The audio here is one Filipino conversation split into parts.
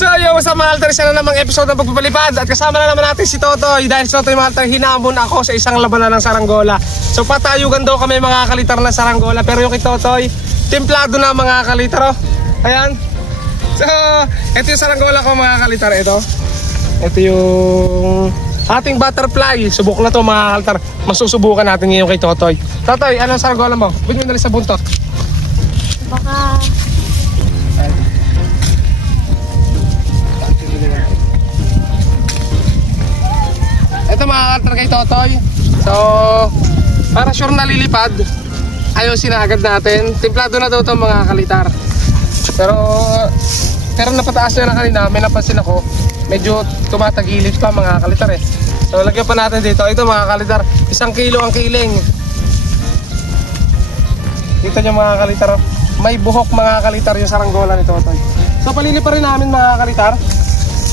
So yung sa mga altar, isa na namang episode ng pagpapalipad. At kasama na naman natin si Totoy. Dahil si Totoy mga altar, hinamon ako sa isang labanan ng saranggola. So patayugan daw kami mga kalitar na saranggola. Pero yung kay Totoy, templado na mga kalitar. Ayan. So ito yung saranggola ko mga kalitar. Ito yung ating butterfly. Subok na to mga kalitar. Masusubukan natin ngayon kay Totoy. Totoy, anong saranggola mo? Buti mo nali sa buntot. Baka... Ito mga kalitar kay Totoy. So para sure na lilipad, ayusin na agad natin. Templado na daw ito mga kalitar. Pero napataas na kanina. May napansin ako, medyo tumatagilid pa mga kalitar eh. So lagyan pa natin dito. Ito mga kalitar, 1 kilo ang kiling. Dito nyo mga kalitar, may buhok mga kalitar yung saranggola ni Totoy. So palili pa rin namin mga kalitar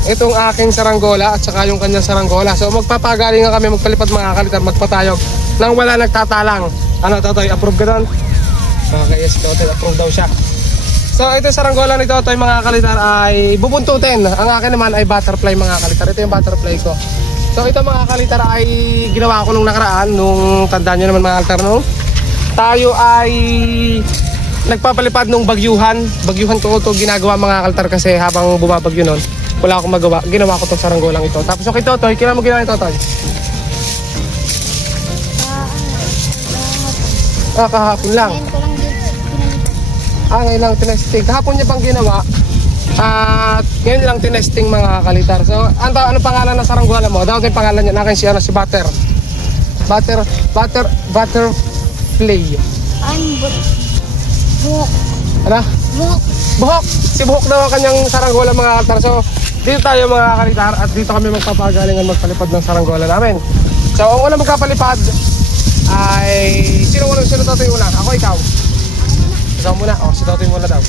itong aking saranggola at saka yung kanyang saranggola. So magpapagaling nga kami, magpalipad mga kalitar, magpatayog nang wala nagtatalang. Ano Totoy, approve ka doon? Okay, yes Totoy, approve daw siya. So ito saranggola ni Totoy mga kalitar ay bubuntutin. Ang akin naman ay butterfly mga kalitar. Ito yung butterfly ko. So ito mga kalitar ay ginawa ko nung nakaraan, nung tandaan nyo naman mga kalitar, no? Tayo ay nagpapalipad nung bagyuhan ko ito ginagawa mga kalitar kasi habang bumabagyo nun, wala akong magawa. Ginawa ko itong saranggolang ito. Tapos okay Totoy, kailan mo ginawa ito Totoy? Kahapon lang. Ngayon lang tinesting. Kahapon niya pang ginawa. At ngayon lang tinesting mga kalitar. So ano pangalan ng saranggola mo? Daw yung pangalan niya. Nakin siya si Butterfly. Buhok. Ano? Buhok. Si Buhok daw ang kanyang saranggola mga kalitar. So dito tayo mga kalitar at dito kami magpapagalingan magpalipad ng saranggola namin. So ang unang magpapalipad ay sino Totoy una? Ako, ikaw? Ikaw muna. Si Totoy muna daw.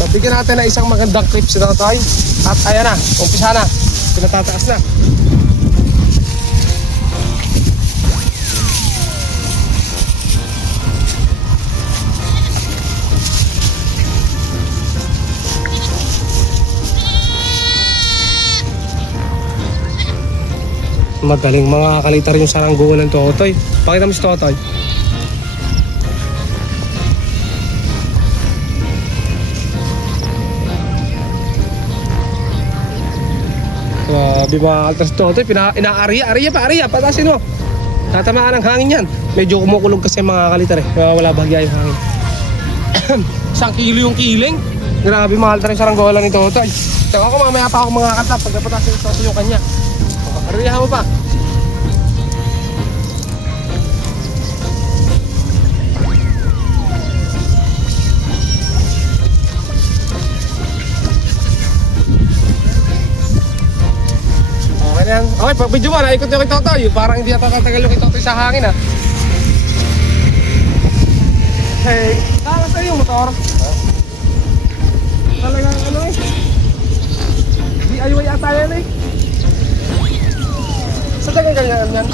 So bigyan natin na isang magandang clip si Totoy. At ayan na, umpisa na. Pinatataas na. Magaling mga kalitar yung saranggola ng Totoy. Pakita mo si Totoy. Grabe mga kalitar si Totoy. Inaariya, patasin mo. Tatamaan ng hangin yan. Medyo kumukulog kasi mga kalitar eh. Wala bahagya yung hangin. 1 kilo yung kiling. Grabe mga kalitar yung saranggola ni Totoy. Teka ako mamaya pa ako mga kalitar. Pagkapatasin ni Totoy yung kanya. Ariyahan mo pa. Okay yan. Okay, pag video mo, naikot yung kay Totoy. Parang hindi yata tatagal yung kay Totoy sa hangin ah. Hey, tama sa'yo yung motor. Talagang ano eh. DIY ata yan eh. Sa tagang ganyan yan.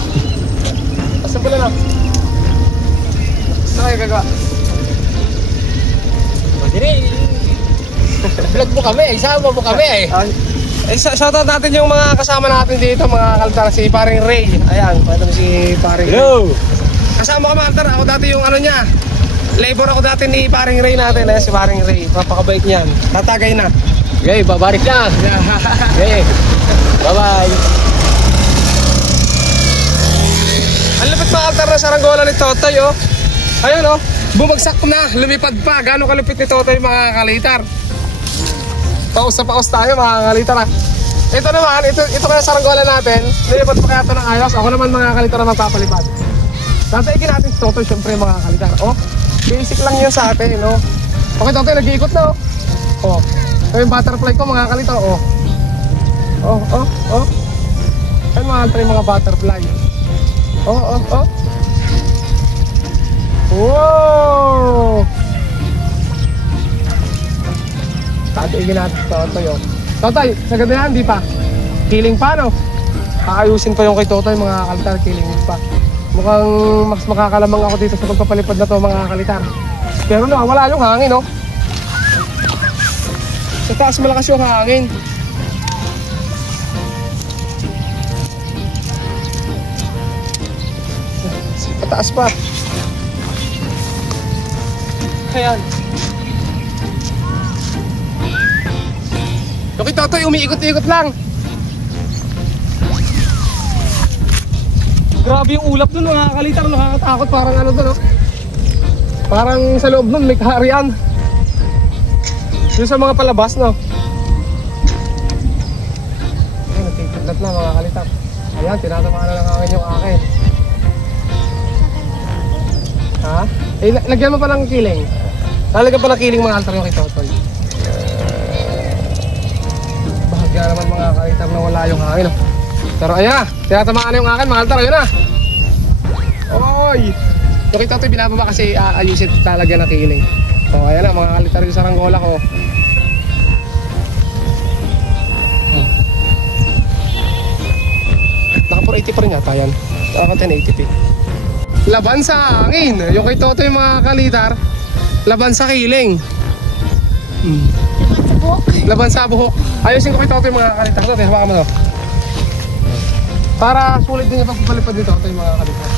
Asan pala na? Saan kayo gagawa? Madiri. Vlog mo kami, isama mo kami eh. Shoutout natin yung mga kasama natin dito, mga kalitar. Si Paring Ray. Ayan, pakita mo si Paring Ray. Hello! Kasama ko mga kalitar. Ako dati yung ano niya, labor ako dati ni Paring Ray natin. Ayan si Paring Ray. Papakabait niyan. Tatagay na. Okay, babarik na. Okay. Bye-bye. Ang lupit mga kalitar na saranggola ni Totoy oh. Ayun oh, bumagsak na, lumipad pa. Gano'ng kalupit ni Totoy mga kalitar. Paus na paus tayo mga kalitar ah. Ito naman, ito kaya saranggola natin. Lilipad pa kaya ito ng ayos. Ako naman mga kalitar na magpapalipad. Tataikin natin si Totoy syempre mga kalitar. Oh, basic lang yun sa atin no. Okay Totoy, nag-iikot na oh. Ito yung butterfly ko mga kalitar oh. Ayun mga kalitar yung mga butterfly. Wow! Tatiigin natin ito, Totoy oh. Totoy, sa ganda yan, di pa? Kiling pa no? Kaayusin pa yung kay Totoy mga kalitar, kiling pa. Mukhang mas makakalamang ako dito sa pagpapalipad na to mga kalitar. Pero no, wala yung hangin no? Sa taas malakas yung hangin. Sa pataas pa. Ayan. Yung kay Totoy, umiikot-ikot lang. Grabe yung ulap dun, mga kalitar, nakakatakot. Parang ano dun, no? Parang sa loob nun, may kaharian. Yung sa mga palabas, no? Ayan, nagtitidlat na, mga kalitar. Ayan, tinatamaan na lang hangin yung akin. Ha? Eh, lagyan mo pa ng kiling. Lalagyan pa ng kiling, mga altar, yung kay Totoy. Bahagya naman, mga kalitar, na wala yung hangin, no? Pero ayan na, tinatamaan na yung akin, mga altar, ayan na. Oy! Yung kay Totoy, binababa kasi ayusin talaga na kiling. O, ayan na, mga kalitar yung saranggola ko. Naka 480 pa rin yata yan. Naka 1080p. Laban sa hangin. Yung kay Totoy, mga kalitar, laban sa kiling. Laban sa buhok. Laban sa buhok. Ayusin ko kay Totoy, mga kalitar. Totoy, hawakan mo, no? Para sulit din yung pagpapalipad dito, Totoy, mga kalitar.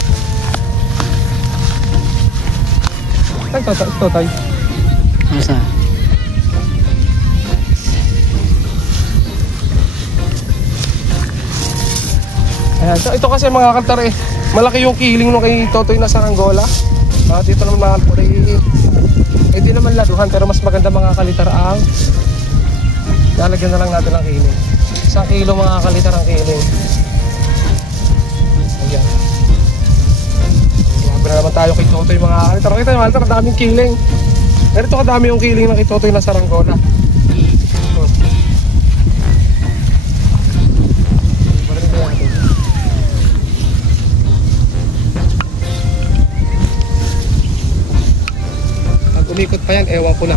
Ay, Totoy. Masa? Ayan, so ito kasi mga kaltar eh, malaki yung kiling nung kay Totoy na saranggola. At ito naman mga kaltar eh, di naman laduhan, pero mas maganda mga kalitar ang lalagyan na lang natin ng kiling. 1 kilo mga kalitar ang kiling. Ayan. Grabe na naman tayo kay Totoy mga kalitar. Kita yung kaltar, daming kiling. Ganito kadami yung kiling na kay Totoy na saranggola. Umikot pa yan, ewan ko na.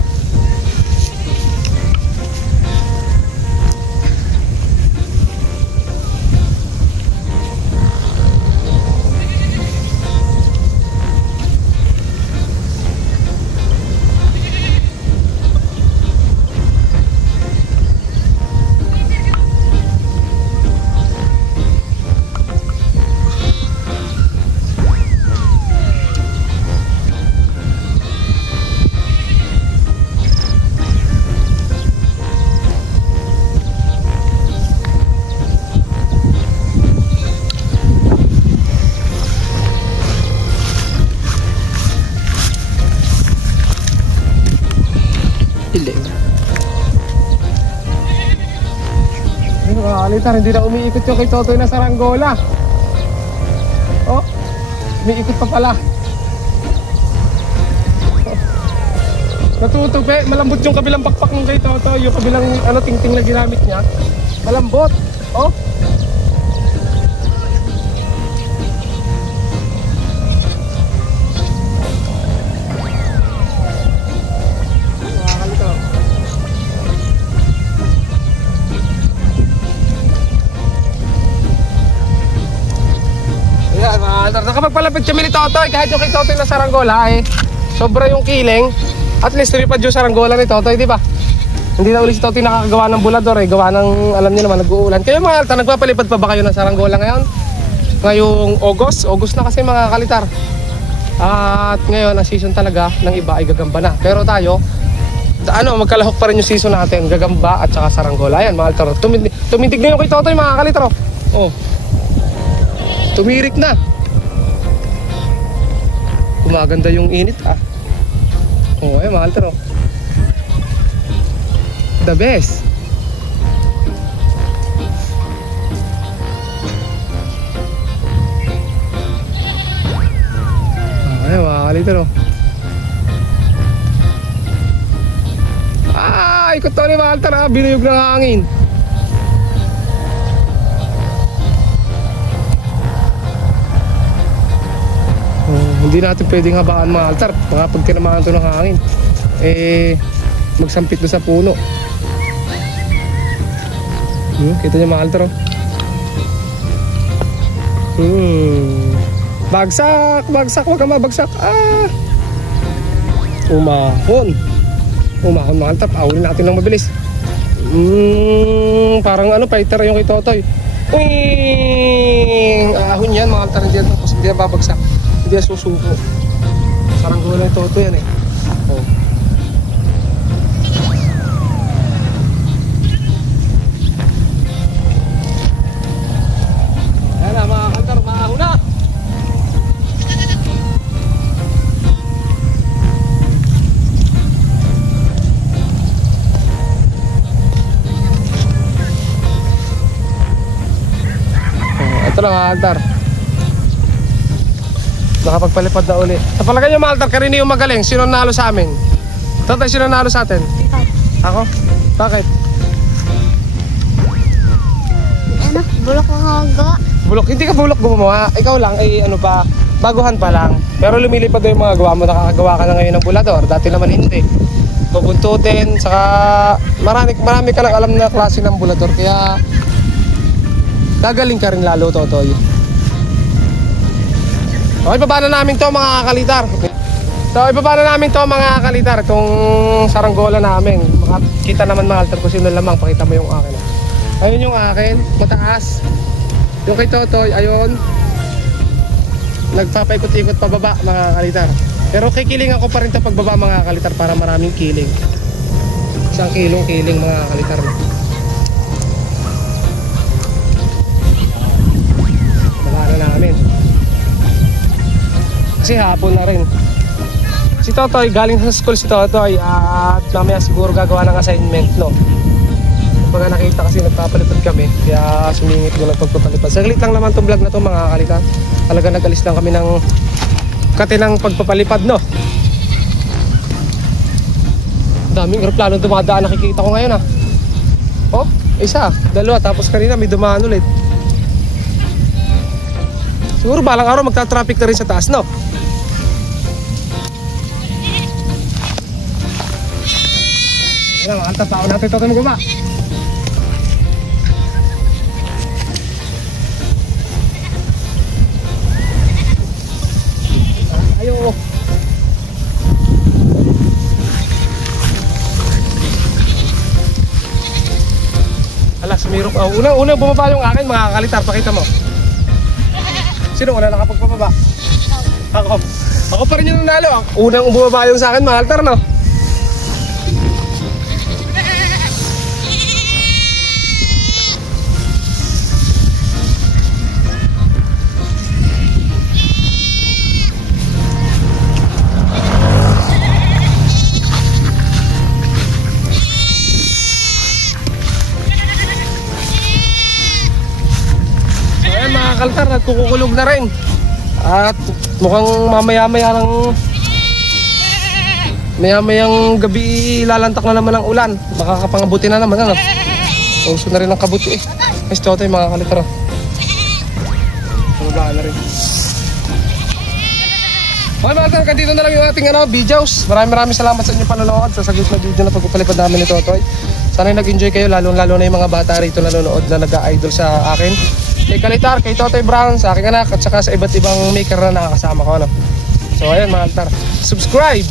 Kalitar, hindi na umiikot yung kay Totoy na saranggola. Oh, umiikot pa pala. Natutupi, malambot yung kabilang pakpak ng kay Totoy. Yung kabilang tingting na ginamit niya, malambot. Oh. Nakapagpalapit kami ni Totoy, kahit yung kay Totoy na saranggola eh, sobra yung kiling. At least ripad yung saranggola ni Totoy, di ba? Hindi na uli si Totoy nakakagawa ng bulador eh, gawa ng, alam niyo naman, nag-uulan. Kayo mga alta, nagpapalipad pa ba kayo ng saranggola ngayon? Ngayong August na kasi mga kalitar. At ngayon, ang season talaga ng iba ay gagamba na. Pero tayo, magkalahok pa rin yung season natin, gagamba at saka saranggola. Ayan mga alta, tumindig na yung kay Totoy mga kalitar. Oh, tumirik na. Gumaganda yung init Oh, ay mahal taro. The best. Ay, mahal taro. Ikot to ni mahal taro, binuyog ng hangin. Hindi natin pwedeng habaan mga altar. Mga pag tinamaan ito ng hangin, magsampit na sa puno. Kita niyo mga altar. Bagsak, wag kang mabagsak. Umahon mga altar. Paulin natin ng mabilis. Parang ano, fighter yung kay Totoy. Ahon yan mga altar dyan. Tapos hindi na babagsak. Hindi na susuko. Saranggola yung Totoy yan eh. Oh. Ayan na mga altar, maahon na. Ito lang mga altar. Nakapagpalipad na uli. Sa palagay nyo mga altar, kanino yung magaling? Sino nalo sa amin? Tatay, sino nalo sa atin? Ako? Bakit? Ano? Bulok ang hagawa. Bulok? Hindi ka bulok gumawa. Ikaw lang, ano pa, baguhan pa lang. Pero lumilipad na yung mga gawa mo. Nakakagawa ka na ngayon ng bulador. Dati naman hindi. Pabuntutin, saka marami ka lang alam na klase ng bulador. Kaya gagaling ka rin lalo, Totoy. Okay, ibaba na namin to mga kakalitar. So, ibaba na namin to mga kakalitar. Itong saranggola namin. Makikita naman mga altar kung sino lamang. Pakita mo yung akin. Ayun yung akin, mataas. Yung kay Totoy, ayun. Nagpapaikot-ikot pababa mga kakalitar. Pero kikilingan ko pa rin to pagbaba mga kakalitar para maraming kiling. Isang kilong-kiling mga kakalitar. Namin kasi hapon na rin si Totoy, galing sa school si Totoy at mamaya siguro gagawa ng assignment, no? Kumbaga nakita kasi nagpapalipad kami kaya sumingit ko ng pagpapalipad. Saglit lang naman tong vlog na to mga kalita. Talaga nag-alis lang kami ng katinang pagpapalipad, no? Daming aeroplano dumadaan nakikita ko ngayon, oh, isa, dalawa, tapos kanina may dumaan ulit. Siguro balang araw magta-traffic na rin sa taas, no? Ayan lang, altas tao natin ito tayo maguma. Ayo. Alas, sumirok. Unang bumaba yung akin, mga kakalitar. Pakita mo. Sino una nakapagpababa? Ako pa rin yung nanalo. Unang bumaba yung sa akin, mga altar, no? Kaltar, nagkukulog na rin. At mukhang maya-mayang gabi lalantak na naman ang ulan. Baka kapangabuti na naman, ano? Uso na rin ang kabuti eh. Guys, ito yung mga kaltar. Bumaba na rin. Okay mga kaltar, dito na lang yung ating videos. Maraming salamat sa inyong panonood sa saglit na video na pagpapalipad namin ni Totoy. Sana nag-enjoy kayo, lalo na yung mga bata rito nanonood na nag-idol sa akin. Kay Kalitar, kay Totoy Brown, sa aking anak, at saka sa iba't ibang maker na nakakasama ko, no? So ayan mga altar, subscribe!